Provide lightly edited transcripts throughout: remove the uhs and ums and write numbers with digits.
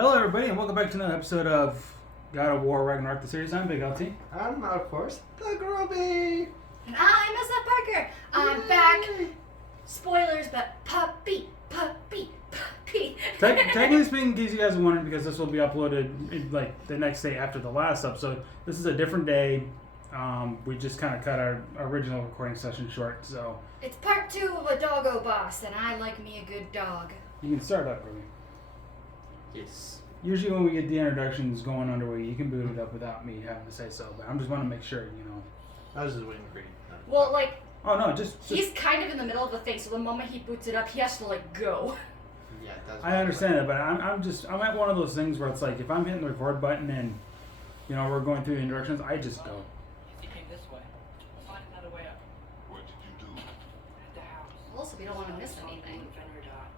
Hello, everybody, and welcome back to another episode of God of War Ragnarok, the series. I'm Big LT. I'm, of course, DaGroby. And I'm SFParker. I'm back. Spoilers, but puppy. Technically speaking, in case you guys are wondering, because this will be uploaded like the next day after the last episode, this is a different day. We just kind of cut our original recording session short, so... It's part 2 of a doggo boss, and I like me a good dog. You can start up, Ruby. Yes. Usually when we get the introductions going underway, you can boot it up without me having to say so, but I'm just want to make sure, you know. I was just waiting for you. Well, like... Oh, no, just... He's kind of in the middle of the thing, so the moment he boots it up, he has to, like, go. Yeah, that's I understand it, but I'm at one of those things where it's like, if I'm hitting the record button and, you know, we're going through the introductions, I just go. If you came this way, we'll find another way up. What did you do? At the house. Also, we don't want to miss anything. Fenrir died.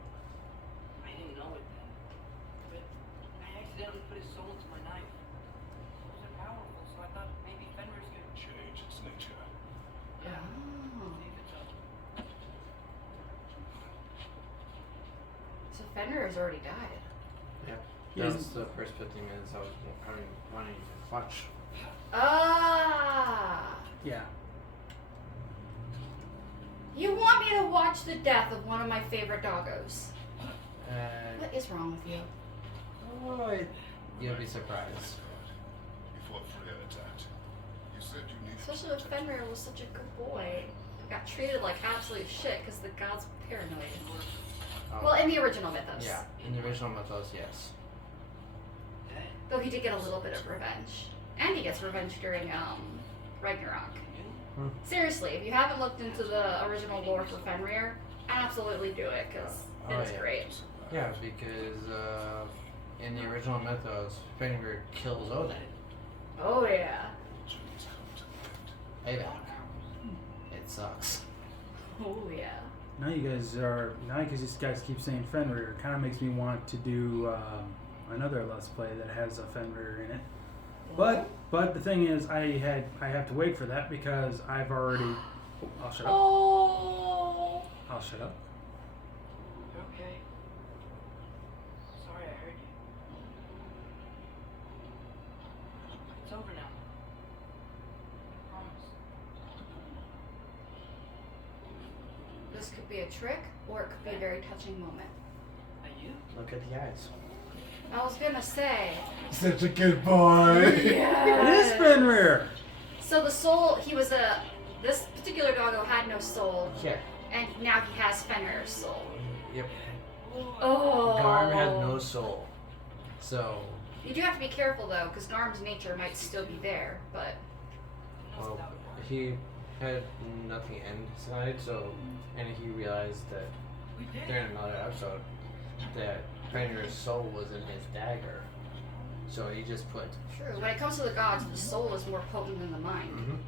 I didn't know it then. But I accidentally put his soul into my knife. It wasn't powerful, so I thought maybe Fenrir's could Change its nature. Oh. see if it's up. So Fenrir has already died. Yep. Yeah. That was the first 15 minutes I was wanting to watch. Ah! Yeah. You want me to watch the death of one of my favorite doggos. And What is wrong with you? you'll be surprised. Before Freya attacked, you said you needed Especially to if protect Fenrir was such a good boy. Got treated like absolute shit because the gods were paranoid. Oh, Well, in the original mythos. yeah, in the original mythos, yes. Though he did get a little bit of revenge. And he gets revenge during Ragnarok. Hmm. Seriously, if you haven't looked into the original lore for Fenrir, absolutely do it because Oh, it is yeah. great. Yeah, because in the original mythos, Fenrir kills Odin. Oh yeah. Dreams come to an end. Payback. It sucks. Oh yeah. Now because these guys keep saying Fenrir, it kind of makes me want to do another Let's Play that has a Fenrir in it. But the thing is, I have to wait for that because I've already... I'll shut up. Oh. I'll shut up. You're okay. Sorry I hurt you. It's over now. I promise. This could be a trick, or it could be a very touching moment. Are you? Look at the eyes. I was gonna say. Such a good boy. It is Fenrir! So the soul, this particular doggo had no soul, Yeah. and now he has Fenrir's soul. Yep. Oh. Garm had no soul. So, You do have to be careful though, because Garm's nature might still be there, but well, he had nothing inside, so, and he realized that during another episode that Fenrir's soul was in his dagger. So he just put. true. When it comes to the gods, the soul is more potent than the mind.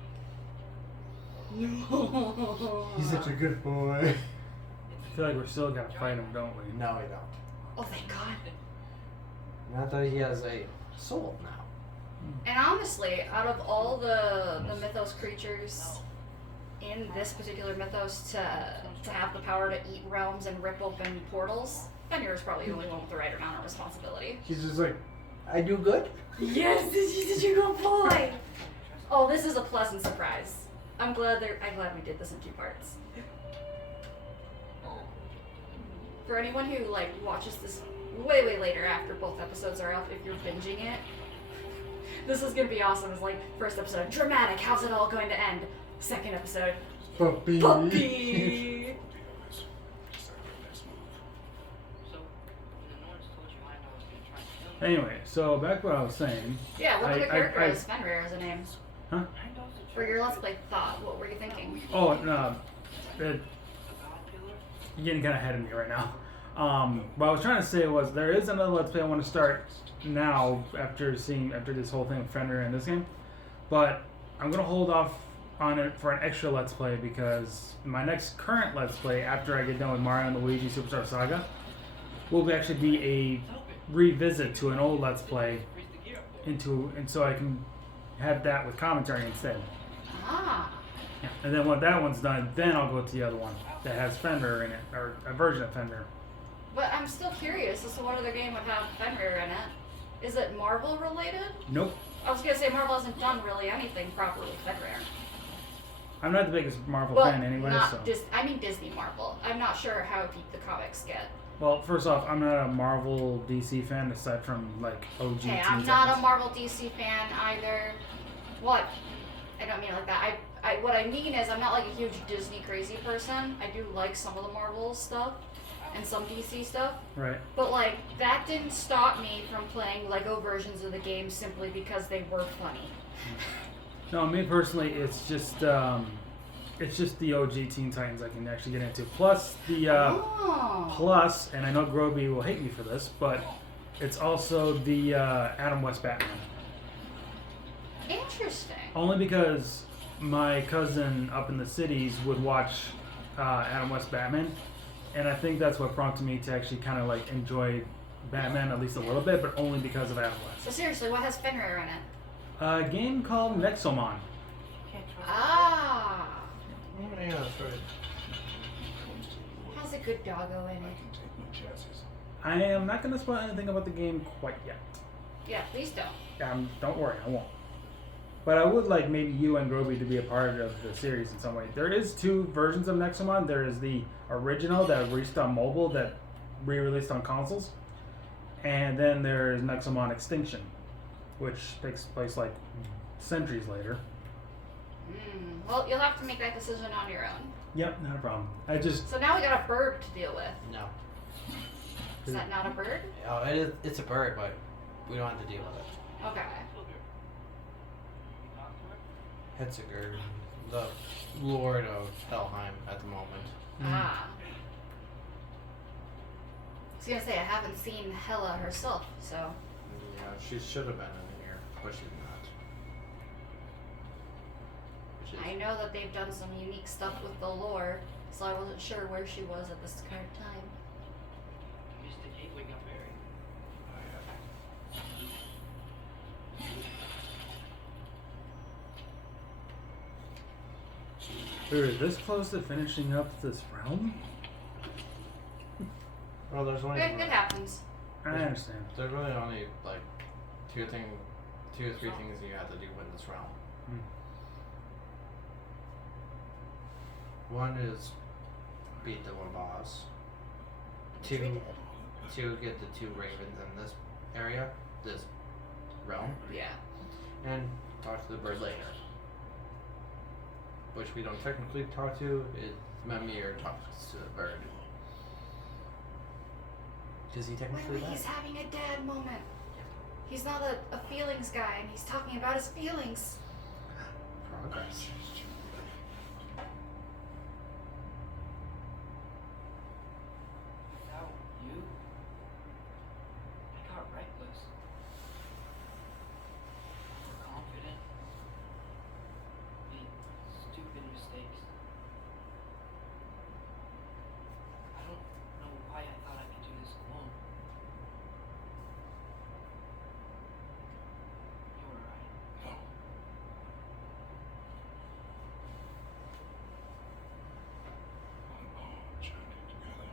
He's such a good boy. I feel like we're still gonna fight him, don't we? No, we don't. Oh, thank God. Not that he has a soul now. And honestly, out of all the mythos creatures in this particular mythos to have the power to eat realms and rip open portals, Fenrir is probably the only one with the right amount of responsibility. He's just like, I do good. Yes, this is such a good boy. Oh, this is a pleasant surprise. I'm glad we did this in 2 parts. For anyone who like watches this way later after both episodes are up, if you're binging it, this is gonna be awesome. It's like first episode, dramatic. How's it all going to end? Second episode, Puppy. puppy. So, the Nords told you Heimdall was gonna try and kill you. Anyway, so back to what I was saying. Yeah, what other character I- has Fenrir as a name? Huh? Heimdall's a For your Let's Play thought, what were you thinking? Oh, no. a god killer. You're getting kind of ahead of me right now. What I was trying to say was there is another Let's Play I want to start now after this whole thing with Fenrir in this game, but I'm gonna hold off on it for an extra Let's Play because my next current Let's Play after I get done with Mario and Luigi Superstar Saga will actually be a revisit to an old Let's Play and so I can have that with commentary instead. Ah, Yeah. And then when that one's done, then I'll go to the other one that has Fenrir in it, or a version of Fenrir. But I'm still curious as to what other game would have Fenrir in it. Is it Marvel related? Nope. I was gonna say Marvel hasn't done really anything proper with Fenrir. I'm not the biggest Marvel Well, fan anyway, not so. I mean Disney Marvel. I'm not sure how deep the comics get. Well, first off, I'm not a Marvel DC fan aside from like OG. Okay, Teen I'm not a Titans. Marvel DC fan either. What? I don't mean it like that. What I mean is I'm not like a huge Disney crazy person. I do like some of the Marvel stuff and some DC stuff. Right. But like that didn't stop me from playing Lego versions of the game simply because they were funny. No, me personally, it's just the OG Teen Titans I can actually get into. Plus the plus, and I know Groby will hate me for this, but it's also the Adam West Batman. Interesting. Only because my cousin up in the cities would watch Adam West Batman, and I think that's what prompted me to actually kind of like enjoy Batman at least a little bit, but only because of Adam So West. seriously, what has Fenrir in it? A game called Nexomon. Can't trust Ah, Yeah, that's right. has a good doggo in I it. can take no chances. I am not going to spoil anything about the game quite yet. Yeah, please don't. Don't worry, I won't. But I would like maybe you and Groby to be a part of the series in some way. There is two versions of Nexomon. There is the original that released on mobile that re-released on consoles. And then there is Nexomon Extinction, which takes place like centuries later. Well, you'll have to make that decision on your own. Yep, not a problem. I just So now we got a bird to deal with. No. Is that not a bird? Oh, it's a bird, but we don't have to deal with it. Okay. Hetziger, the Lord of Helheim at the moment. Ah. I was gonna say I haven't seen Hela herself, so Yeah, she should have been in here, but she's not. Which is, I know that they've done some unique stuff with the lore, so I wasn't sure where she was at this current time. Mr. Gateway got married. we're this close to finishing up this realm. well, there's only It happens. I understand. there's really only like two or three things you have to do in this realm. One is beat the one boss. Two, get the two ravens in this area, this realm, Yeah. and talk to the bird later. Which we don't technically talk to, is Mimir talks to the bird. Because he technically Wait, he's died. having a dad moment. He's not a feelings guy, and he's talking about his feelings. Progress. Without you, I got reckless. Confident. Made stupid mistakes. I don't know why I thought I could do this alone. You were right. No. On our journey together.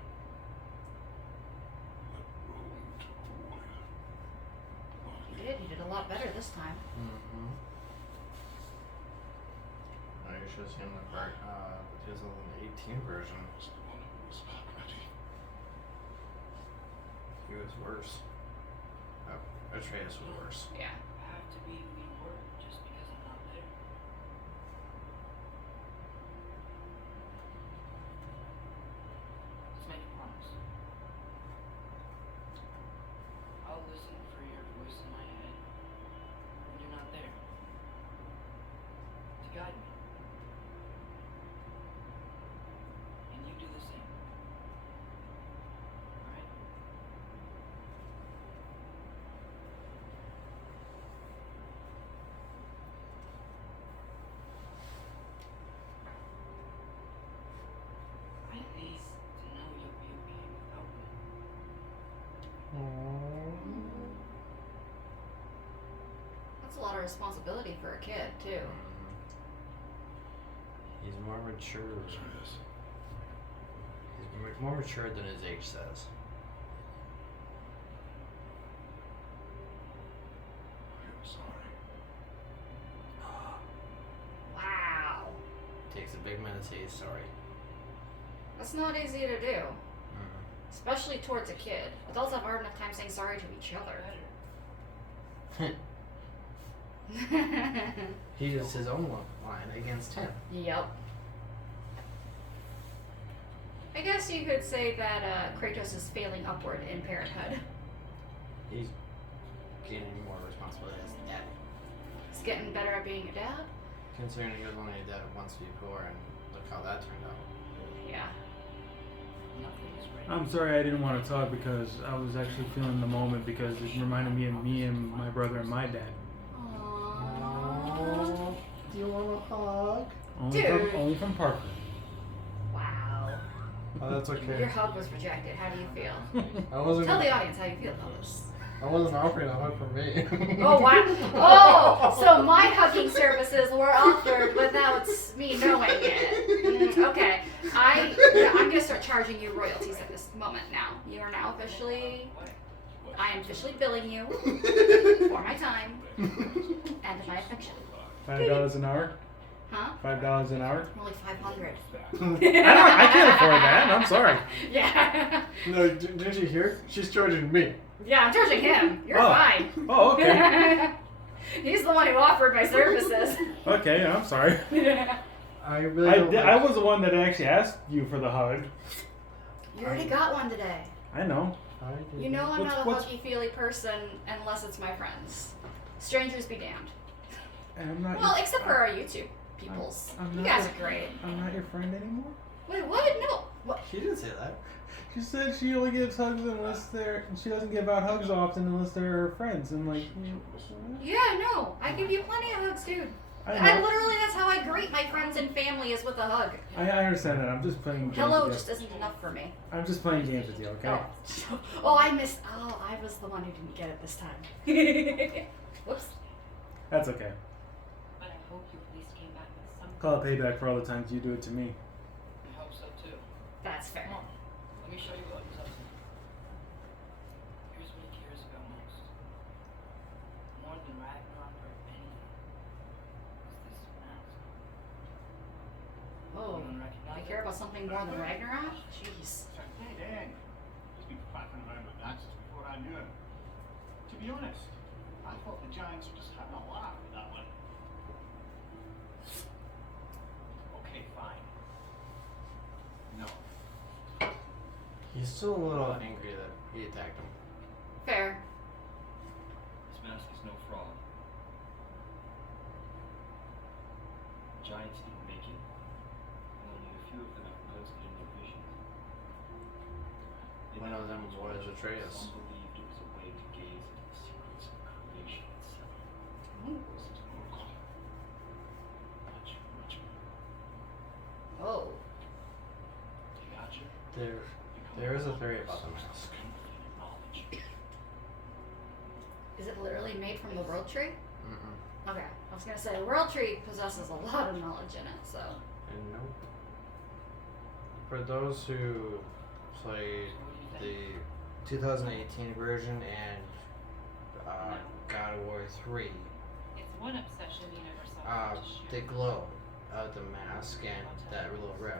Let Rome took the warrior. He did. He did a lot better this time. Mm-hmm. Oh, you should have seen the 2018 version. Was the one who was not ready. He was worse. Oh, Atreus was worse. Yeah. Have to be who you were just because I'm not there. Let's make a promise. I'll listen for your voice in my head when you're not there. To guide me. And you do the same. Alright? I need to know you'll be okay without me. That's a lot of responsibility for a kid, too. He's more mature. Atreus. He's more mature than his age says. big man to say he's sorry. That's not easy to do. Especially towards a kid. Adults have a hard enough time saying sorry to each other. He used his own line against him. Yep. I guess you could say that Kratos is failing upward in parenthood. He's gaining more responsibility as a dad. He's getting better at being a dad. Considering he was only a dad once before, and look how that turned out. Yeah. I'm sorry I didn't want to talk because I was actually feeling the moment because it reminded me of me and my brother and my dad. Aww. Do you want a hug? Only from Parker. Wow. Oh, that's okay. Your hug was rejected. How do you feel? I wasn't. Tell the audience how you feel about this. I wasn't offering a hug for me. Oh, wow. Oh, so my hugging services were offered without me knowing it. Okay. I'm going to start charging you royalties at this moment now. You are now I am officially billing you for my time and my affection. $5 an hour? Huh? $5 an hour? Only 500. I can't afford that. I'm sorry. Yeah. No, didn't you hear? She's charging me. Yeah, I'm charging him. You're Oh. fine. Oh, okay. He's the one who offered my services. Okay, I'm sorry. I really I was the one that actually asked you for the hug. You already got one today. I know. You know I'm not a What's- huggy-feely person unless it's my friends. Strangers be damned. And I'm not Well, your, except for our YouTube peoples. I'm You not guys your- are great. I'm not your friend anymore. Wait, what? No. What? She didn't say that. She said she only gives hugs unless she doesn't give out hugs often unless they're her friends. I'm like, Yeah, no. I give you plenty of hugs, dude. I I know. literally, that's how I greet my friends and family is with a hug. I understand that. I'm just playing games Hello with just you. isn't enough for me. I'm just playing games with you, okay? Oh, I missed. Oh, I was the one who didn't get it this time. Whoops. That's okay. But I hope you at least came back with something. Call it payback for all the times you do it to me. I hope so too. That's fair. Come on, let me show you what he's up to. Here's what he cares about most. More than Ragnarok or anything. Is this mask. Oh, Anyone I recognize care it? about something more than Ragnarok? Jeez. Hey, Dan. He's been flapping around with Nazis before I knew him. To be honest, I thought the Giants were just having a laugh with that one. Okay, fine. No. He's still a little angry that he attacked him. Fair. This mask is no fraud. Giants didn't make it, and only a few of them have glimpsed it in their visions. They One of them never was told us, Atreus. Some believed it was a way to gaze into the secrets of creation itself. Ooh. Much, much more. Oh. Gotcha. There is a theory about the mask. Knowledge. Is it literally made from the world tree? Mm-mm. Okay. I was gonna say, the world tree possesses a lot of knowledge in it, so. And nope. For those who played the 2018 version and God of War 3, It's one obsession universal to the share. glow of the mask and that little rift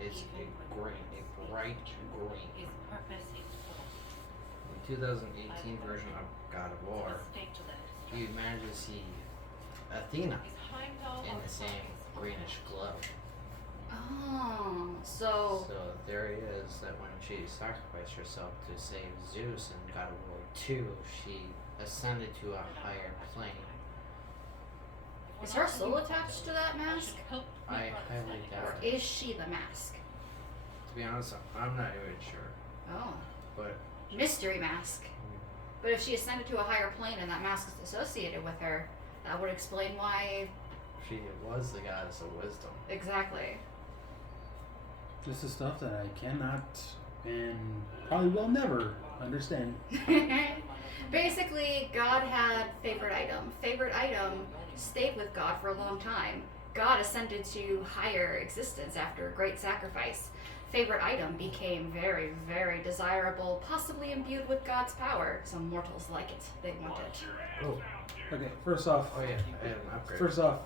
is a bright green. His purpose is full. In 2018 version of God of War, Mistake to let it you manage to see Athena Is Heimdall in on the same fire? greenish glow. Oh, so. So the theory is that when she sacrificed herself to save Zeus in God of War 2, she ascended to a higher plane. Is her soul attached to that mask? I highly Or doubt it. is she the mask? To be honest, I'm not even sure. Oh. But Mystery mask. But if she ascended to a higher plane and that mask is associated with her, that would explain why. she was the goddess of wisdom. Exactly. This is stuff that I cannot and probably will never understand. Basically, God had favorite item. Favorite item stayed with God for a long time. God ascended to higher existence after a great sacrifice. Favorite item became very, very desirable, possibly imbued with God's power. Some mortals like it. They want it. Oh, Okay, first off, oh yeah, I had an upgrade. First off,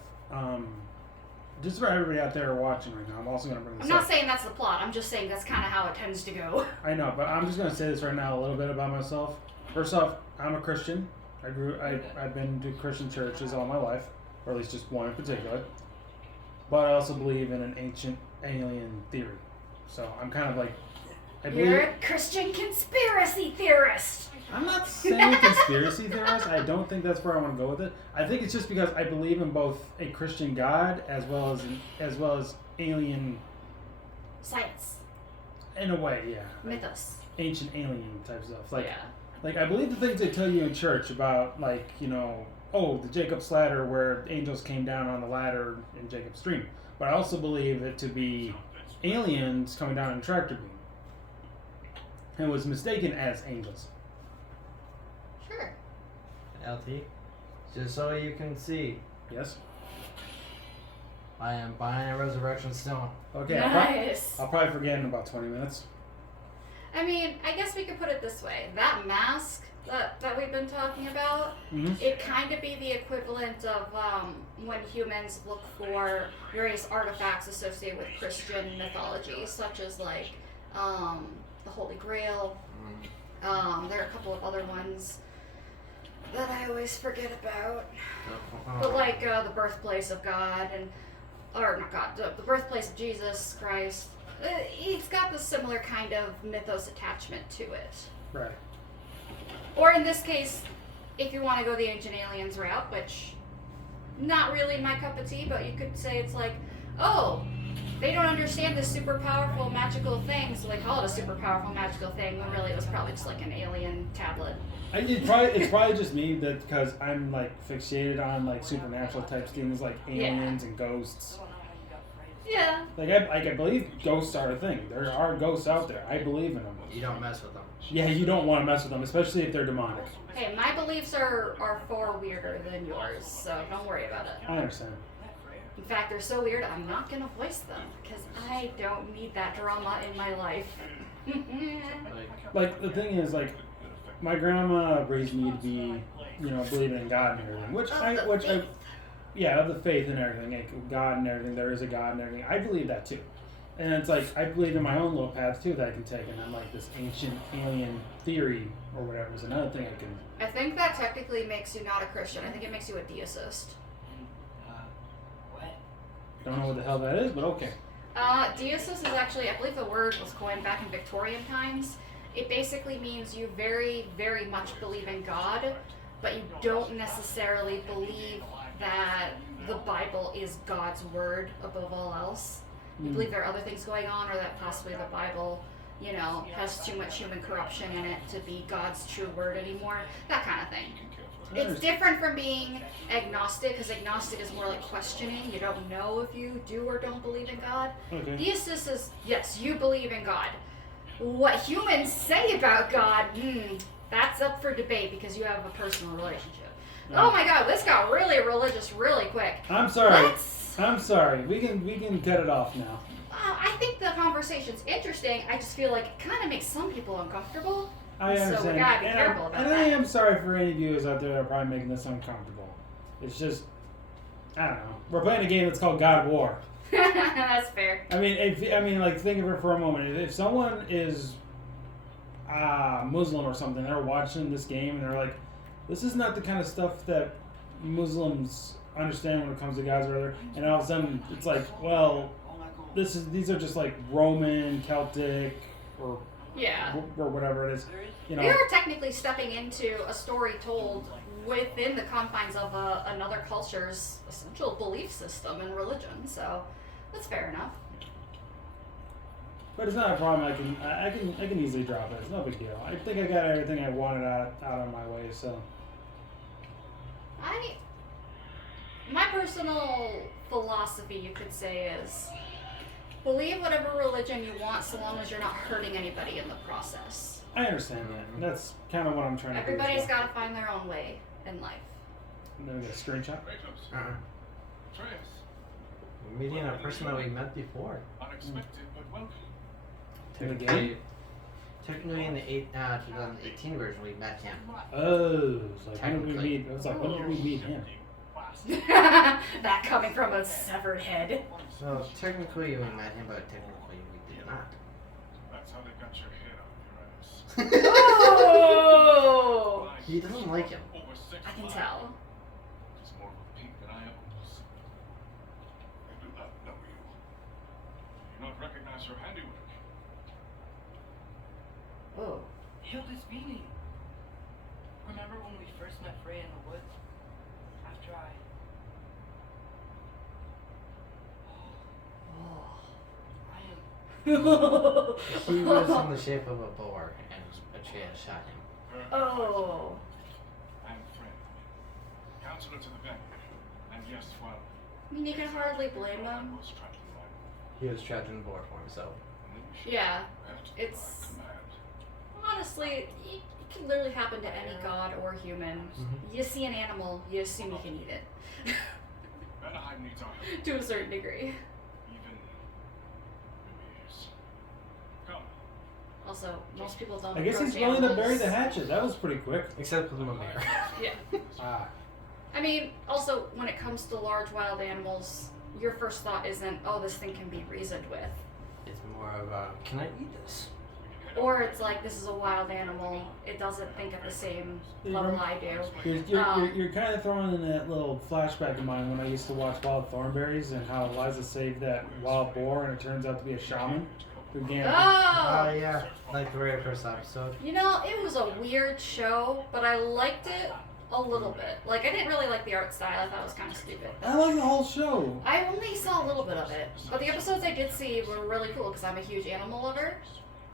just for everybody out there watching right now, I'm also going to bring this I'm not up. saying that's the plot. I'm just saying that's kind of how it tends to go. I know, but I'm just going to say this right now a little bit about myself. First off, I'm a Christian. I've been to Christian churches all my life, or at least just one in particular. But I also believe in an ancient alien theory. So I'm kind of like, You're a Christian conspiracy theorist. I'm not saying conspiracy theorist. I don't think that's where I want to go with it. I think it's just because I believe in both a Christian God as well as alien. Science. In a way, yeah. Mythos. Ancient alien type stuff. Yeah. Like I believe the things they tell you in church about, like, you know, the Jacob's ladder where angels came down on the ladder in Jacob's dream. But I also believe it to be aliens coming down in a tractor beam. And was mistaken as angels. Sure. LT, just so you can see, Yes? I am buying a resurrection stone. Okay, Nice. I'll probably forget in about 20 minutes. I mean, I guess we could put it this way. That mask that we've been talking about, Mm-hmm. it kind of be the equivalent of when humans look for various artifacts associated with Christian mythology, such as like the Holy Grail. There are a couple of other ones that I always forget about. But like the birthplace of God or not God, the birthplace of Jesus Christ. It's got the similar kind of mythos attachment to it. Right. Or in this case, if you want to go the ancient aliens route, which not really my cup of tea, but you could say it's like, oh, they don't understand this super powerful magical thing, so they call it a super powerful magical thing, when really it was probably just like an alien tablet. It's probably just me that because I'm like fixated on like supernatural type things like aliens and ghosts. Yeah. Like I believe ghosts are a thing. There are ghosts out there. I believe in them. You don't mess with them. Yeah, you don't want to mess with them, especially if they're demonic. Hey, my beliefs are far weirder than yours, so don't worry about it. I understand. In fact, they're so weird, I'm not going to voice them, because I don't need that drama in my life. Like the thing is, like my grandma raised me to be, you know, believing in God and everything, of the faith and everything, like God and everything. There is a God and everything. I believe that too, and it's like I believe in my own little path too that I can take, and I'm like this ancient alien theory or whatever is another thing I can. I think that technically makes you not a Christian. I think it makes you a deicist. Don't know what the hell that is, but okay. Deicist is actually, I believe the word was coined back in Victorian times. It basically means you very, very much believe in God, but you don't necessarily believe that the Bible is God's word above all else. You believe there are other things going on, or that possibly the Bible, you know, has too much human corruption in it to be God's true word anymore. That kind of thing. It's different from being agnostic, because agnostic is more like questioning. You don't know if you do or don't believe in God. Okay. Deicist is, yes, you believe in God. What humans say about God, that's up for debate, because you have a personal relationship. Oh my God, this got really religious really quick. I'm sorry. Let's- I'm sorry. We can cut it off now. I think the conversation's interesting. I just feel like it kind of makes some people uncomfortable. I So we understand. gotta be careful about and that. I am sorry for any viewers out there that are probably making this uncomfortable. It's just, I don't know. We're playing a game that's called God of War. That's fair. I mean, like, think of it for a moment. If someone is Muslim or something, they're watching this game and they're like, this is not the kind of stuff that Muslims understand when it comes to gods or other. And all of a sudden, it's like, well, these are just like Roman, Celtic, or whatever it is. You know. We are technically stepping into a story told within the confines of another culture's essential belief system and religion, so that's fair enough. But it's not a problem. I can easily drop it. It's no big deal. I think I got everything I wanted out of my way. So. My personal philosophy, you could say, is believe whatever religion you want, so long as you're not hurting anybody in the process. I understand that. And that's kind of what I'm trying to do. Everybody's got to find their own way in life. And then we got a screenshot. We're meeting a person that we met before. Unexpected but welcome. Technically in the 2018 version we met him. Oh, it's like when did we meet? It was like when did we meet him? fast. That coming from a severed head. So technically we met him, but technically we did not. That's how they got your head out of your ass. Oh! He doesn't like him. Over 6 I can miles. tell. He's more of a pink than I ever was. I do not know you. I do not recognize your handiwork. Oh. Hilda's beanie. Remember when we first met Frey in the woods? After I... I am... He was in the shape of a boar, and a tree had shot him. Oh. And friend. Counselor to the Vanguard. And yes, well, I mean, you can hardly blame I him. was trapped in my He was trapped in the boar form, so. and then you should Yeah. act It's- by command. Honestly, it can literally happen to any god or human. Mhm. You see an animal, you assume you can eat it. Vanaheim needs our help. To a certain degree. Even Mimirs. Come. Also, most people don't I guess he's approach willing to animals. bury the hatchet. That was pretty quick. Except with Mimir. Yeah. Ah. I mean, also, when it comes to large wild animals, your first thought isn't, oh, this thing can be reasoned with. It's more of a, can I eat this? Or it's like, this is a wild animal. It doesn't think at the same level I do. You're kind of throwing in that little flashback of mine when I used to watch Wild Thornberries and how Eliza saved that wild boar and it turns out to be a shaman who can't. Oh! Yeah. Like the very first episode. You know, it was a weird show, but I liked it a little bit. Like, I didn't really like the art style. I thought it was kind of stupid. I like the whole show. I only saw a little bit of it, but the episodes I did see were really cool because I'm a huge animal lover.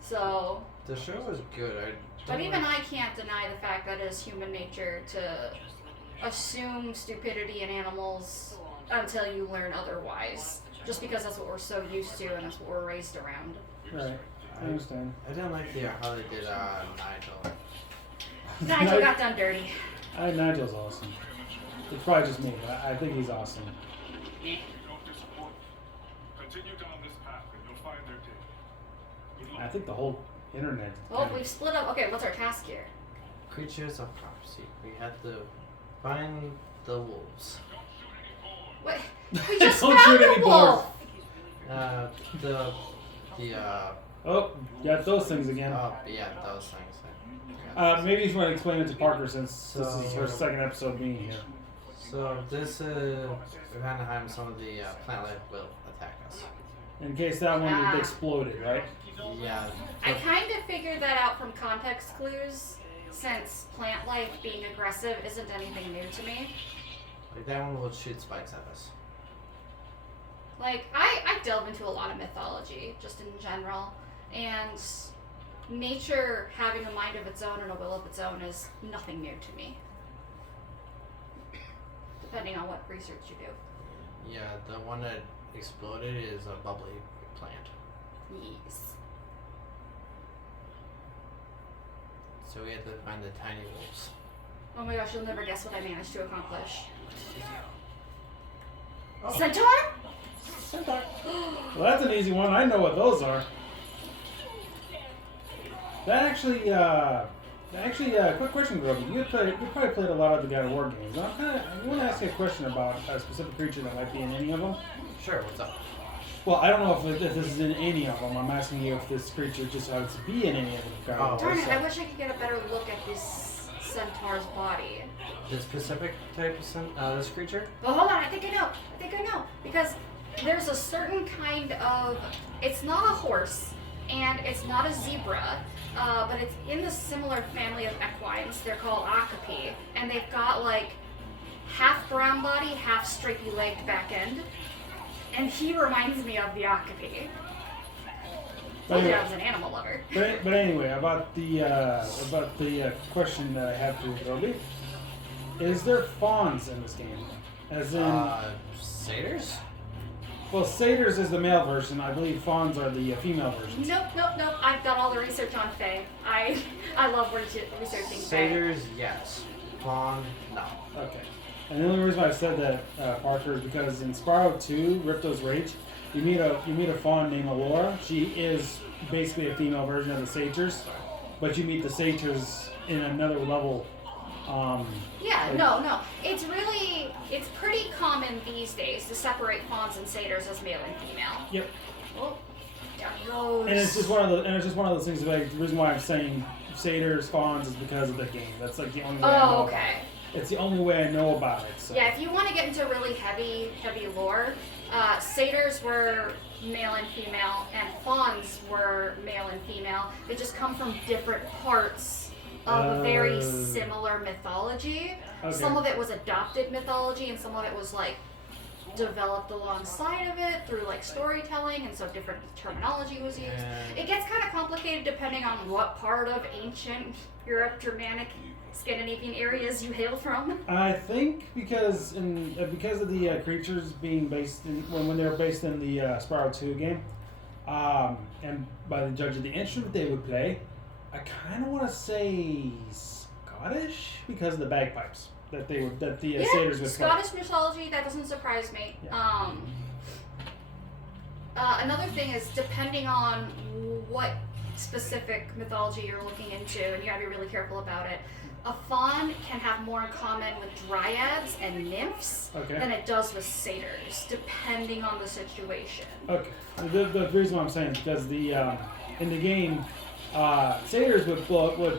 So, The show was good. but even I can't deny the fact that it is human nature to assume stupidity in animals until you learn otherwise. Just because that's what we're so used to and that's what we're raised around. Right. I understand. I didn't like how they did Nigel. Nigel got done dirty. Nigel's awesome. It's probably just me, but I think he's awesome. If you don't disappoint, continue down this path and you'll find their day. Good luck. I think the whole internet. Well, we've split up. Okay, what's our task here? Creatures of prophecy. We had to find the wolves. What? We just Don't found shoot a any wolf! The Oh, got those things again. yeah, those things. Maybe you want to explain it to Parker since this is her So- second episode being here. So this is Vanaheim. Some of the plant life will attack us. In case that one Ah. exploded, right? Yeah. I kind of figured that out from context clues, since plant life being aggressive isn't anything new to me. Like that one will shoot spikes at us. Like, I delve into a lot of mythology, just in general, and nature having a mind of its own and a will of its own is nothing new to me. Depending on what research you do. Yeah, the one that exploded is a bubbly plant. Yes. So we had to find the tiny wolves. Oh my gosh, you'll never guess what I managed to accomplish. Oh. Centaur? Well, that's an easy one. I know what those are. That actually, quick question, Groby. You probably played a lot of the God of War games. I want to ask you a question about a specific creature that might be in any of them. Sure, what's up? Well, I don't know if this is in any of them. I'm asking you if this creature just happens to be in any of them. God of War. Darn it, I wish I could get a better look at this centaur's body. The specific type of this creature? But hold on, I think I know. Because there's a certain kind of, it's not a horse, and it's not a zebra, but it's in the similar family of equines. They're called okapi, and they've got like half brown body, half stripy legged back end. And he reminds me of the okapi. Told you I was an animal lover. But anyway, about the question that I have to Groby. Is there fawns in this game? As in, Satyrs? well, satyrs is the male version. I believe fawns are the female version. Nope. I've done all the research on Fae. I love researching Fae. Satyrs, yes. Fawn, no. Okay. And the only reason why I said that, Parker, is because in Spyro 2, Ripto's Rage, you meet a fawn named Allura. She is basically a female version of the satyrs, but you meet the satyrs in another level Yeah, no. It's pretty common these days to separate fawns and satyrs as male and female. Yep. Oh, down he goes. And it's just one of those things. Like the reason why I'm saying satyrs, fawns is because of the game. That's like the only way I know. Okay. It's the only way I know about it. So. Yeah, if you want to get into really heavy lore, satyrs were male and female, and fawns were male and female. They just come from different parts of a very similar mythology. Okay. Some of it was adopted mythology, and some of it was like developed alongside of it through like storytelling, and so different terminology was used. It gets kind of complicated depending on what part of ancient Europe, Germanic, Scandinavian areas you hail from. I think because of the creatures being based in when they were based in the Spyro 2 game, and by the judge of the instrument they would play, I kind of want to say Scottish because of the bagpipes that the satyrs would play. Scottish mythology, that doesn't surprise me. Yeah. Another thing is depending on what specific mythology you're looking into, and you gotta be really careful about it. A faun can have more in common with dryads and nymphs than it does with satyrs, depending on the situation. Okay. The reason why I'm saying is because in the game, satyrs would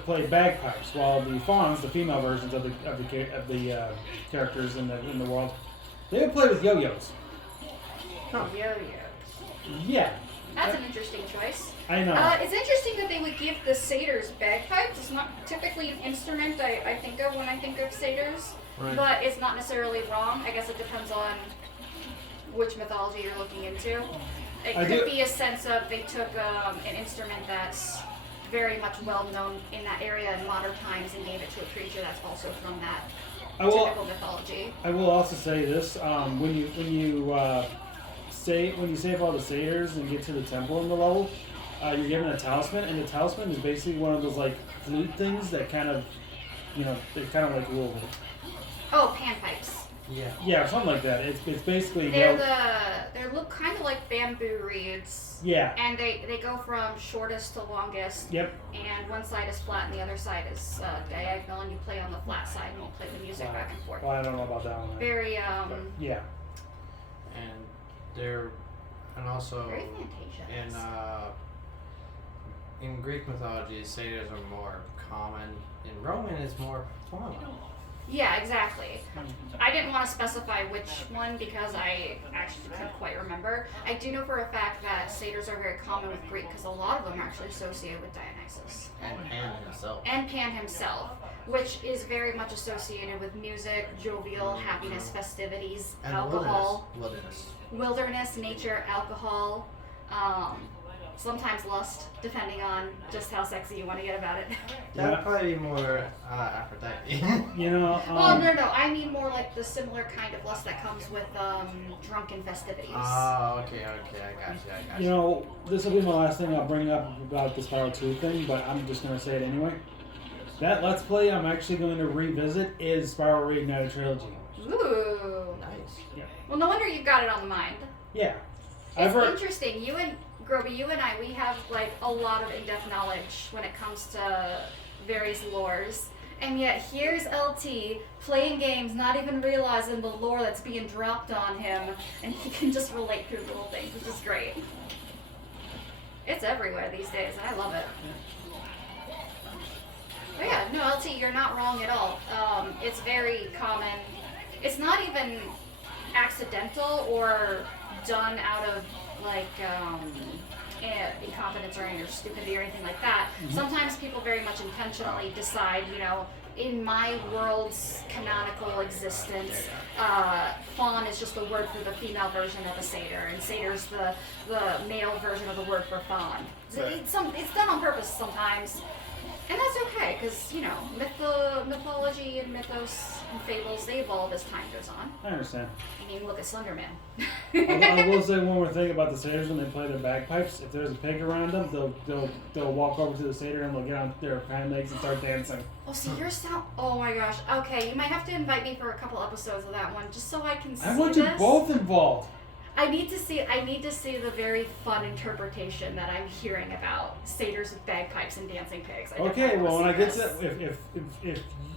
play bagpipes, while the fawns, the female versions of the characters in the world, they would play with yo-yos. Yo-yos. Yeah. That's an interesting choice. I know. It's interesting that they would give the satyrs bagpipes. It's not typically an instrument I think of when I think of satyrs, but it's not necessarily wrong. I guess it depends on which mythology you're looking into. It could be a sense of they took an instrument that's very much well known in that area in modern times and gave it to a creature that's also from that typical mythology. I will also say this: when you save all the satyrs and get to the temple in the level, you're given a talisman, and the talisman is basically one of those like flute things that kind of, they're kind of like little. Oh, panpipes. Yeah. Yeah, something like that. It's basically. They look kind of like bamboo reeds. Yeah. And they go from shortest to longest. Yep. And one side is flat and the other side is diagonal, and you play on the flat side and you play the music back and forth. Well, I don't know about that one. Very Yeah. And also very Fantasia. In Greek mythology, satyrs are more common. In Roman, it's more fun. Yeah, exactly. I didn't want to specify which one because I actually couldn't quite remember. I do know for a fact that satyrs are very common with Greek because a lot of them are actually associated with Dionysus. And Pan himself. And Pan himself, which is very much associated with music, jovial, happiness, festivities, and alcohol, wilderness, nature, alcohol, sometimes lust, depending on just how sexy you want to get about it. That would probably be more Aphrodite. Well, no. I mean more like the similar kind of lust that comes with drunken festivities. Oh, okay, I got you. This will be my last thing I'll bring up about the Spyro 2 thing, but I'm just going to say it anyway. That Let's Play I'm actually going to revisit is Spyro Reignited Trilogy. Ooh. Nice. Yeah. Well, no wonder you've got it on the mind. Yeah. It's interesting. You and I, we have like a lot of in-depth knowledge when it comes to various lores. And yet here's LT playing games, not even realizing the lore that's being dropped on him, and he can just relate to little things, which is great. It's everywhere these days, and I love it. But yeah, no, LT, you're not wrong at all. It's very common. It's not even accidental or done out of like incompetence or stupidity or anything like that. Mm-hmm. Sometimes people very much intentionally decide, in my world's canonical existence, faun is just the word for the female version of a satyr, and satyr's the male version of the word for faun. Right. It's done on purpose sometimes. And that's okay, because, mythology and mythos and fables, they evolve as time goes on. I understand. I mean, look at Slender Man. I will say one more thing about the satyrs when they play their bagpipes. If there's a pig around them, they'll walk over to the satyr and they'll get on their hind legs and start dancing. Oh, see, oh my gosh. Okay, you might have to invite me for a couple episodes of that one, just so I can see I want you both involved. I need to see the very fun interpretation that I'm hearing about satyrs with bagpipes and dancing pigs. I Okay, definitely well, when wanna I get see to this.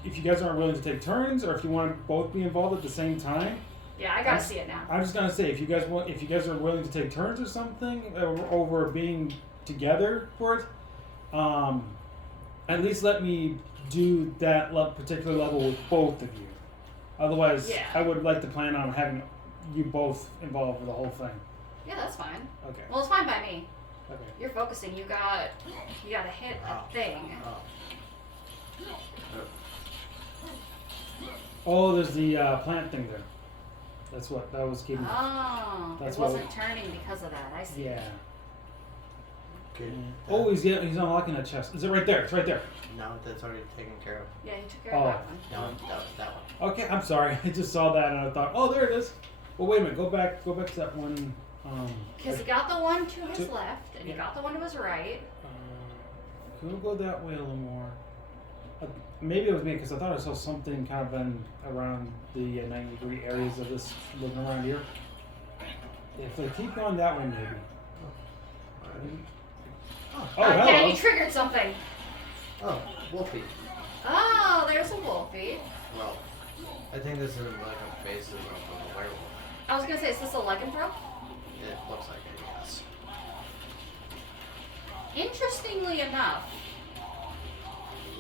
if you guys aren't willing to take turns, or if you want to both be involved at the same time, Yeah, I gotta see it now. I'm just gonna say if you guys are willing to take turns or something over being together for it, at least let me do that particular level with both of you. Otherwise, Yeah. I would like to plan on having you both involved with the whole thing. Yeah, that's fine. Okay. Well, it's fine by me. Okay. You're focusing. You gotta hit a thing. Oh, there's the plant thing there. That was keeping. Oh, That's it what wasn't turning because of that. I see. Yeah. Good. Oh, he's unlocking a chest. Is it right there? It's right there. No, that's already taken care of. Yeah, you took care of that one. No, that was that one. Okay, I'm sorry. I just saw that and I thought, oh, there it is. Well, wait a minute. Go back to that one. Because he got the one to his To- left, and he yeah. got the one to his right. Can we go that way a little more? Maybe it was me because I thought I saw something kind of around the 90-degree areas of this looking around here. If they keep going that way, maybe. Oh, Yeah, hello. you triggered something. Oh, Wolfie. Oh, there's a wolfie. Well, I think this is like a basis of a werewolf. I was gonna say, is this a lycanthrope? It looks like it, yes. Interestingly enough,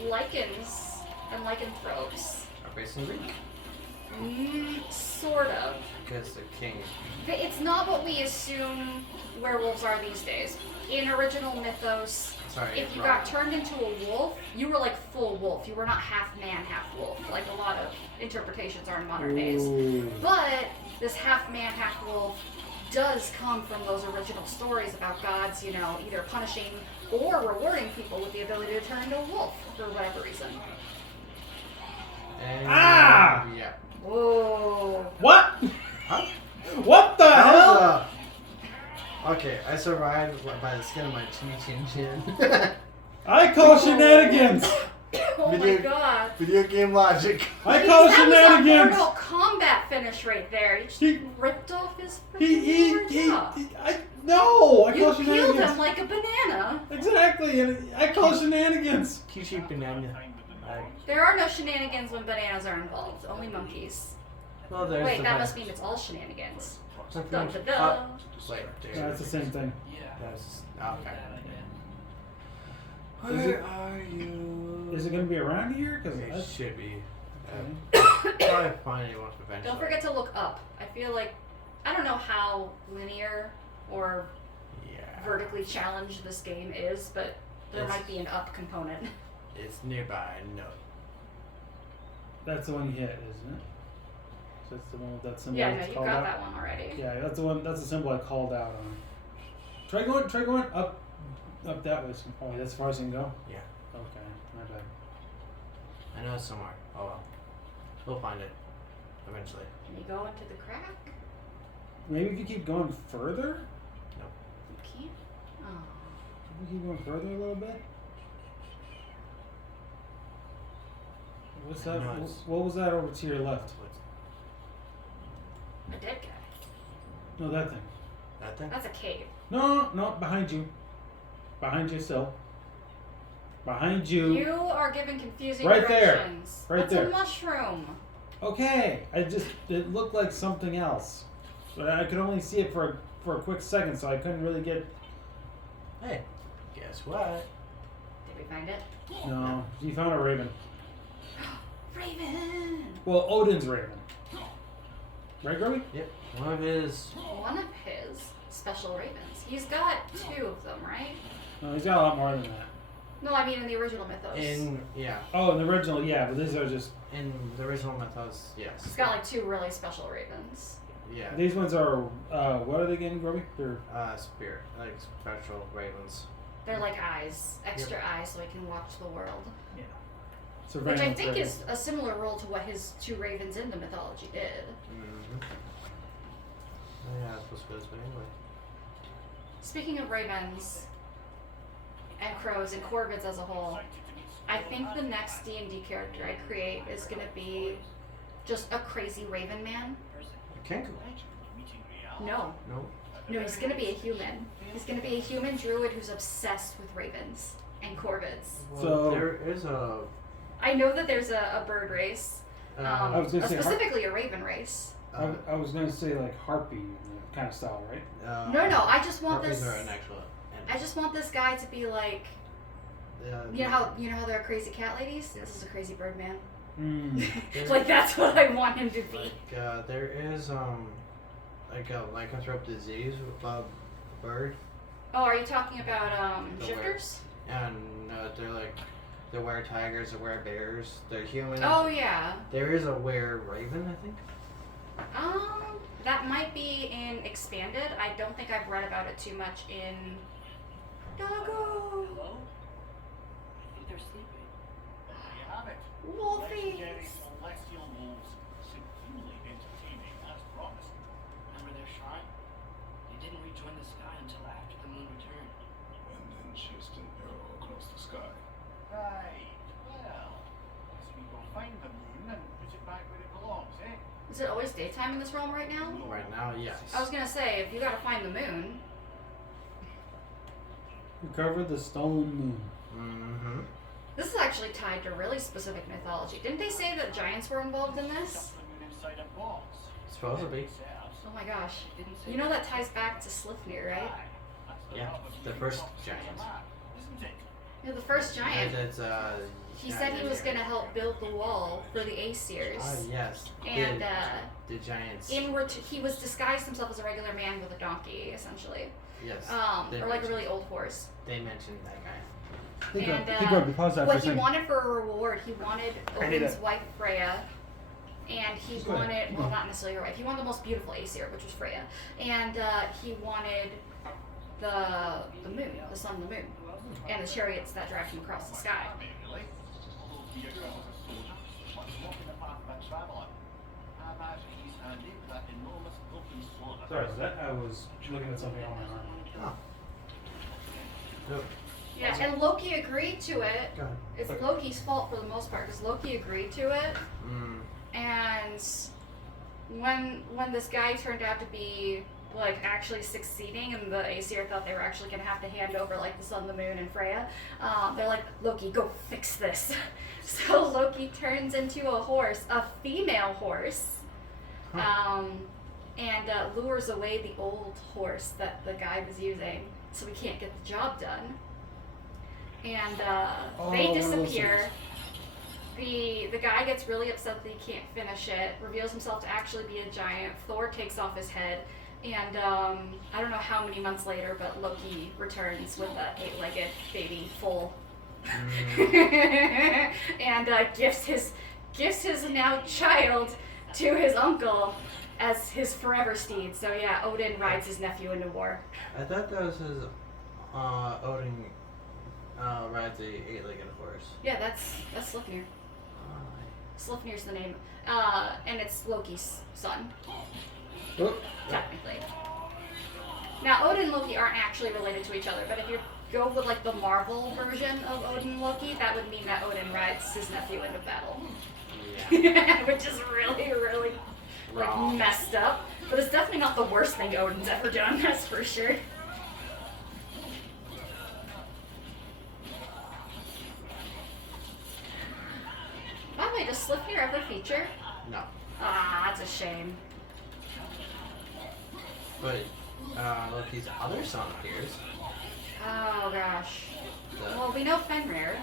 lichens and lycanthropes, Are based in Greek? sort of. Because the king. It's not what we assume werewolves are these days. In original mythos, Sorry, if you wrong. got turned into a wolf, you were like full wolf. You were not half man, half wolf, like a lot of interpretations are in modern days. Ooh. But this half man, half wolf does come from those original stories about gods, either punishing or rewarding people with the ability to turn into a wolf for whatever reason. And, Ah! Yeah. Whoa. What? Huh? What the hell? How's Okay, I survived by the skin of my chin. I call shenanigans. Oh my Video- god. Video game logic. I call That was a shenanigans. Mortal Kombat finish right there. You just He- ripped off his He, freaking jaw. no, I You call peeled shenanigans. him like a banana. Exactly, and I call shenanigans. Cheap banana. There are no shenanigans when bananas are involved. Only monkeys. Well, there's Wait, the that ban- must mean it's all shenanigans. Something- Dun, dun, dun. Wait, Yeah, it's the same thing. That's okay. Is it- Where are you? Is it going to be around here? Because It should be. okay. Probably find anyone eventually. Don't forget to look up. I feel like I don't know how linear or Yeah. vertically challenged this game is, but there It's- might be an up component. It's nearby. No. That's the one you hit, isn't it? So that's the one with that symbol. Yeah, no, that's you called got out? that one already. Yeah, that's the one. That's the symbol I called out on. Try going up that way. Oh, that's as far as you can go. Yeah. Okay, my bad. I know it's somewhere. Oh well. We'll find it eventually. Can you go into the crack? Maybe if you keep going further. You can't. Oh. If you keep going further a little bit. What's that? No, it's- What was that over to your left? What's A dead guy. No, that thing. that thing? That's a cave. No, behind you. Behind you still. Behind you. You are giving confusing Right there. directions. Right That's there. a mushroom. Okay, it looked like something else, but I could only see it for a quick second, so I couldn't really get. Hey, guess what? Did we find it? No, you found a raven. Raven! Well, Odin's raven. Right, Groby? Yep. One of his. One of his special ravens. He's got 2 of them, right? No, he's got a lot more than that. No, I mean in the original mythos. Oh, in the original, yeah, but these are just. In the original mythos, yes. He's got like 2 really special ravens. Yeah. These ones are. What are they again, Groby? They're. Spirit, like spectral ravens. They're like eyes, extra eyes, so he can watch the world. Surveillance Which I think ravens. is a similar role to what his 2 ravens in the mythology did. Mm-hmm. Yeah, I was supposed to go this way anyway. Speaking of ravens and crows and corvids as a whole, I think the next D&D character I create is going to be just a crazy raven man. Kenku. No. No. No, he's gonna be a human. He's gonna be a human druid who's obsessed with ravens and corvids. Well, So- there is a. I know that there's a bird race. I was gonna say specifically a raven race. I was gonna say like harpy kind of style, right? No, I just want harpies this. are an actual I just want this guy to be like, you know how there are crazy cat ladies. Yes. This is a crazy bird man. There's- Like that's what I want him to be. Like there is like a lycanthrope disease with a bird, Oh, are you talking about The shifters? and they wear tigers, they wear bears, they're human. Oh yeah. There is a were raven, I think. That might be in expanded. I don't think I've read about it too much in Doggo. Hello? I think they're sleeping. There you have it. Wolfies. Legendary celestial wolves, supremely entertaining as promised. Remember their shrine? They didn't rejoin the sky until after the moon returned. And then chased an arrow across the sky. Right. Well, guess we go find the moon and put it back where it belongs, eh? Is it always daytime in this realm right now? Right now, yes. I was gonna say, if you gotta find the moon. Recover the stolen moon. Mm-hmm. This is actually tied to really specific mythology. Didn't they say that giants were involved in this? Stuff the moon inside a box. Supposed to be. Themselves. Oh my gosh. They didn't say You know that ties back to Slifnir, right? Aye, that's the Yeah, help of the using first boxes as a giant. map, isn't it? Yeah, the first giant. That's He said he was gonna help build the wall for the Aesirs. Ah, yes. And the giants. he was disguised himself as a regular man with a donkey, essentially. Yes. They Or like a mentioned- really old horse. They mentioned that guy. And Pause that for a what he second. wanted for a reward, he wanted I need Odin's it. wife Freya, and he Just go ahead. wanted, well, not necessarily her wife, he wanted the most beautiful Aesir, which was Freya, and he wanted the moon, the sun and the moon, and the chariots that dragged him across the sky. Army, really. Although Beatrice was a soldier, much walking the path of a traveller. I imagine he's handy with that enormous open sword. Sorry, I was looking at something on my arm. Oh. Nope. Yeah, and Loki agreed to it. Go ahead. It's Loki's fault for the most part, because Loki agreed to it, Mm. and when this guy turned out to be like actually succeeding, and the Aesir thought they were actually gonna have to hand over like the sun, the moon, and Freya, they're like, Loki, go fix this. So Loki turns into a horse, a female horse, and lures away the old horse that the guy was using, so we can't get the job done. And they one of those disappear. The guy gets really upset that he can't finish it, reveals himself to actually be a giant. Thor takes off his head, and I don't know how many months later, but Loki returns with a 8-legged baby full, and gifts his now child to his uncle as his forever steed. So yeah, Odin rides his nephew into war. I thought that was his Odin rides a 8-legged horse. Yeah, that's Slifnir. Slifnir's the name, and it's Loki's son. Oh, Technically. Now, Odin and Loki aren't actually related to each other, but if you go with like the Marvel version of Odin and Loki, that would mean that Odin rides his nephew into battle. Yeah. Which is really, really like Wrong. messed up. But it's definitely not the worst thing Odin's ever done, that's for sure. By the way, does Slifnir ever feature? No. Ah, that's a shame. But Loki's other son appears. Oh gosh. The Well, we know Fenrir.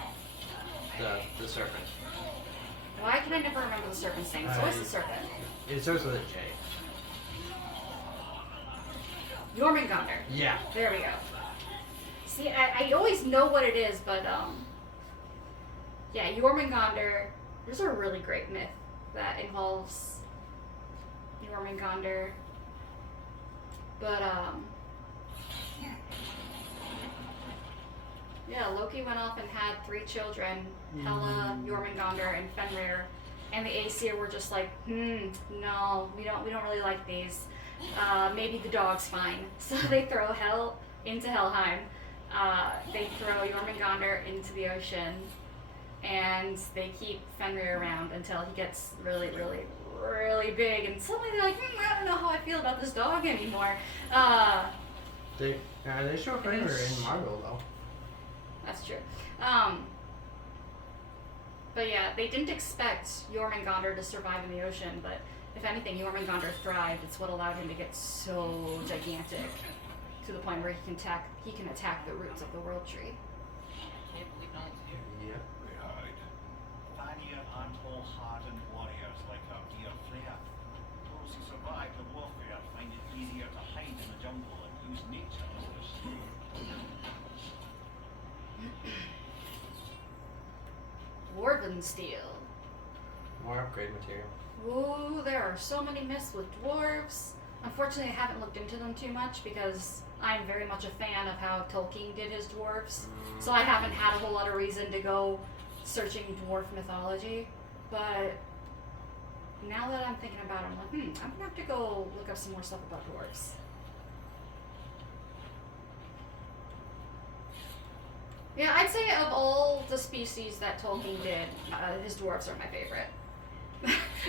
the serpent. Why can I never remember the serpent's name? It's always the serpent. It starts with a J. Jormungandr. Yeah. There we go. See, I always know what it is, but yeah, Jormungandr. There's a really great myth that involves Jormungandr, but yeah, Loki went off and had 3 children: Hela, Jormungandr, and Fenrir. And the Aesir were just like, no, we don't really like these. Maybe the dog's fine. So they throw Hel into Helheim. They throw Jormungandr into the ocean. and they keep Fenrir around until he gets really, really, really big, and suddenly they're like, I don't know how I feel about this dog anymore. They show Fenrir in Marvel though. That's true. But yeah, they didn't expect Jormungandr to survive in the ocean, but if anything, Jormungandr thrived. It's what allowed him to get so gigantic to the point where he can attack the roots of the world tree. Can't believe no one's here. Yeah. They hide. Valiant and wholehearted warriors like our dear Freya. Those who survive the warfare find it easier to hide in the jungle and use nature as their shield. Dwarven steel. More upgrade material. Ooh, there are so many myths with dwarves. Unfortunately, I haven't looked into them too much because I'm very much a fan of how Tolkien did his dwarves. So I haven't had a whole lot of reason to go searching dwarf mythology. But now that I'm thinking about it, I'm like, I'm gonna have to go look up some more stuff about dwarves. Yeah, I'd say of all the species that Tolkien did, his dwarves are my favorite.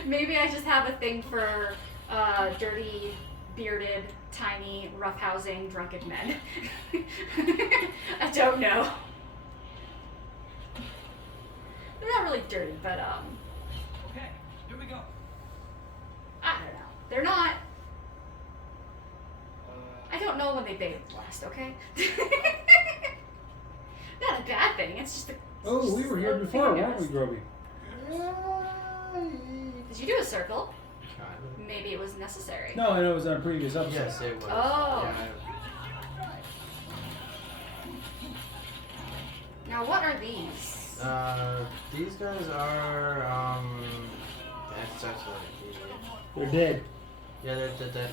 Maybe I just have a thing for dirty, bearded, tiny, roughhousing, drunken men. I don't know. They're not really dirty, but Okay, here we go. I don't know. They're not. I don't know when they bathe last, okay? Not a bad thing. It's just a. Oh, we were here a before, thing, weren't we, guys. Groby? Did you do a circle? Kind of. Maybe it was necessary. No, I know it was on a previous episode. Yes, it was. Oh. Yeah, Now, what are these? these guys are that's They're dead. yeah, they're dead.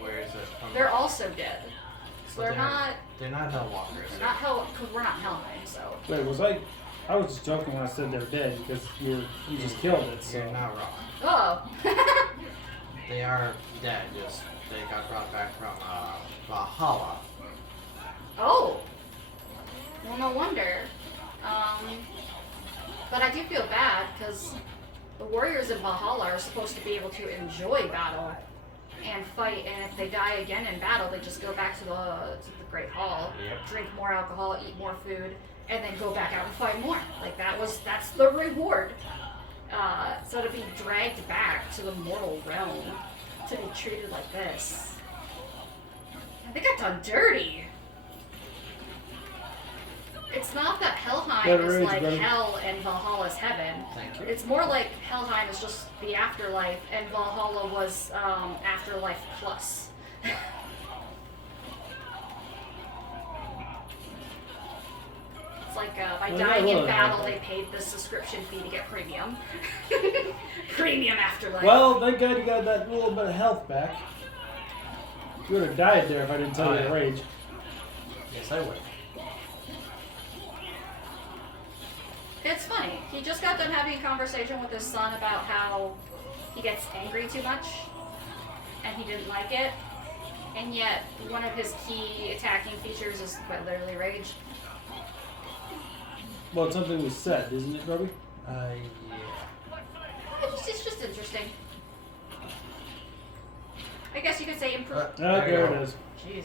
Where is it from? They're also dead. So But they're not. They're not Hellwalkers. They're not hell. Because we're not Helheim, so. Wait, I was just joking when I said they're dead because you just killed it. So. You're not wrong. Oh. They are dead. Just they got brought back from Valhalla. Oh. Well, no wonder. But I do feel bad because the warriors in Valhalla are supposed to be able to enjoy battle and fight, and if they die again in battle, they just go back to the Great Hall, Yep. drink more alcohol, eat more food, and then go back out and fight more. Like that's the reward. So to be dragged back to the mortal realm, to be treated like this, they got done dirty. It's not that Helheim Better is age, like buddy. hell and Valhalla's heaven. Thank you. It's more like Helheim is just the afterlife, and Valhalla was afterlife plus. It's like by Well, dying yeah, in well, battle, yeah. they paid the subscription fee to get premium. Premium afterlife. Well, thank God you got that little bit of health back. You would have died there if I didn't tell Oh, you yeah. to rage. Yes, I would. It's funny. He just got done having a conversation with his son about how he gets angry too much, and he didn't like it. And yet, one of his key attacking features is quite literally rage. Well, something was said, isn't it, Groby? Yeah. It's just interesting. I guess you could say improve. Ah, There you there go. it is. Jeez.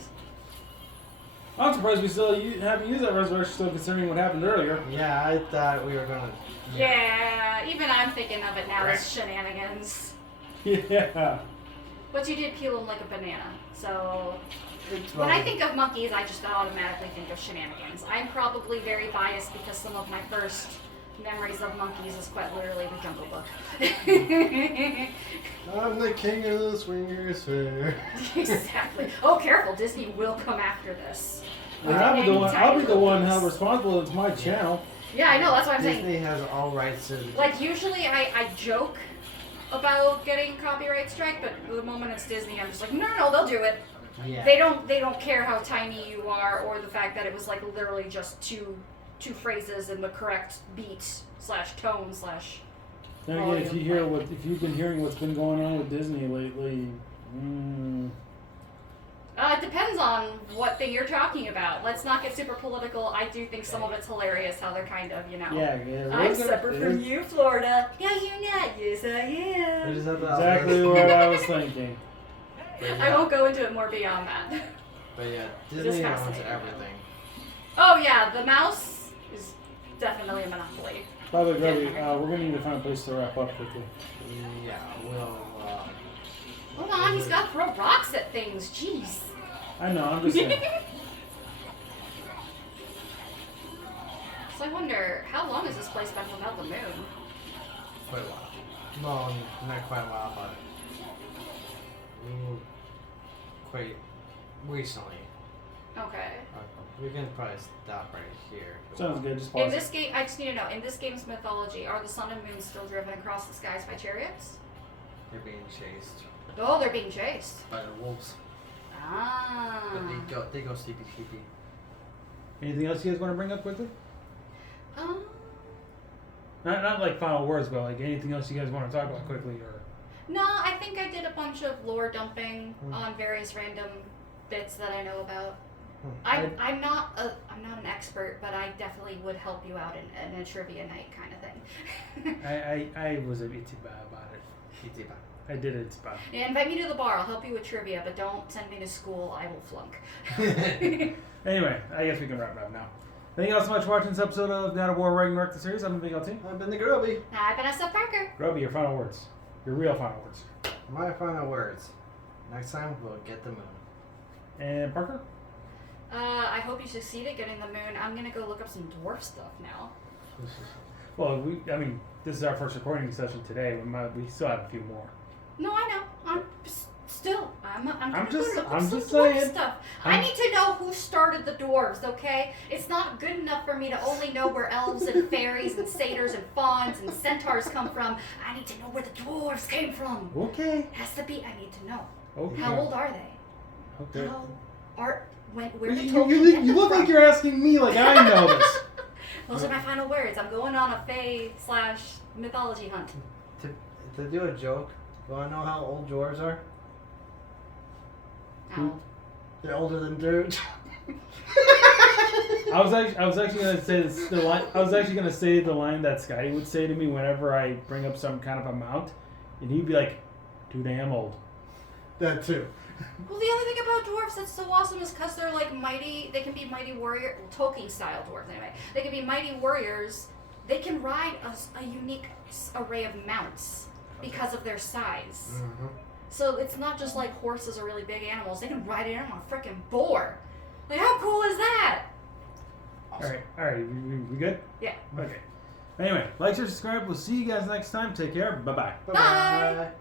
I'm surprised we still haven't used that resurrection still, considering what happened earlier. Yeah, I thought we were gonna. Yeah, even I'm thinking of it now as shenanigans. Yeah. But you did peel him like a banana, so It's when I fine. think of monkeys, I just automatically think of shenanigans. I'm probably very biased because some of my first memories of monkeys is quite literally the Jungle Book. I'm the king of the swingers fair. Exactly. Oh, careful! Disney will come after this. And I'll be the one. I'll be the one Anytime. held responsible. It's my channel. Yeah, I know. That's what I'm saying. Disney has all rights to. Like usually, I joke about getting copyright strike, but the moment it's Disney, I'm just like, no, they'll do it. Yeah. They don't care how tiny you are or the fact that it was like literally just two phrases in the correct beat / tone / Then again, if you've been hearing what's been going on with Disney lately, It depends on what thing you're talking about. Let's not get super political. I do think some of it's hilarious how they're kind of, Yeah. I'm separate from you, Florida. Yeah, you're not. Yes, I am. Exactly what I was thinking. I won't go into it more beyond that. But yeah, Just Disney owns fascinating. everything. Oh yeah, the mouse is definitely a monopoly. By the way, Grubby, we're going to need to find a place to wrap up quickly. Yeah, we'll. Hold on, he's got to throw rocks at things. Jeez. I know, I'm just saying. So I wonder, how long has this place been without the moon? Quite a while. Well, not quite a while, but quite recently. Okay. We can probably stop right here. Sounds good, just In pause. this game, I just need to know, in this game's mythology, are the sun and moon still driven across the skies by chariots? They're being chased Oh, they're being chased. by the wolves. Ah. But they go sleepy sleepy. Anything else you guys want to bring up quickly? Um, Not like final words, but like anything else you guys want to talk about quickly, or no, I think I did a bunch of lore dumping on various random bits that I know about. I'm not an expert, but I definitely would help you out in a trivia night kind of thing. I was a bit bad about it. I did it bad. Yeah, invite me to the bar. I'll help you with trivia, but don't send me to school. I will flunk. Anyway, I guess we can wrap it up now. Thank you all so much for watching this episode of God of War Ragnarok, the series. I'm the Big LT. I've been the DaGroby. I've been SFParker. Grubby, your final words. Your real final words. My final words. Next time we'll get the moon. And Parker? I hope you succeed at getting the moon. I'm gonna go look up some dwarf stuff now. Well, this is our first recording session today. We still have a few more. No, I know. I'm gonna just- go look I'm up some just dwarf saying. stuff. I need to know who started the dwarves, okay? It's not good enough for me to only know where elves and fairies and satyrs and fauns and centaurs come from. I need to know where the dwarves came from. Okay. Has to be. I need to know. Okay. How old are they? Okay. Where did You Tolkien get look them like from? you're asking me like I know this. Those are my final words. I'm going on a fae/mythology hunt. To do a joke, you wanna know how old dwarves are? Ow. They're older than dirt. I was actually gonna say this, the line. I was actually gonna say the line that Scotty would say to me whenever I bring up some kind of amount, and he'd be like, "Too damn old." That too. Well, the other thing about dwarves that's so awesome is because they're like mighty. They can be mighty warrior, Tolkien style dwarves anyway. They can be mighty warriors. They can ride a unique array of mounts because of their size. Mm-hmm. So it's not just like horses are really big animals. They can ride it on a freaking boar. Like, how cool is that? Awesome. All right. We good? Yeah. Okay. Anyway, like, share, subscribe. We'll see you guys next time. Take care. Bye-bye. Bye.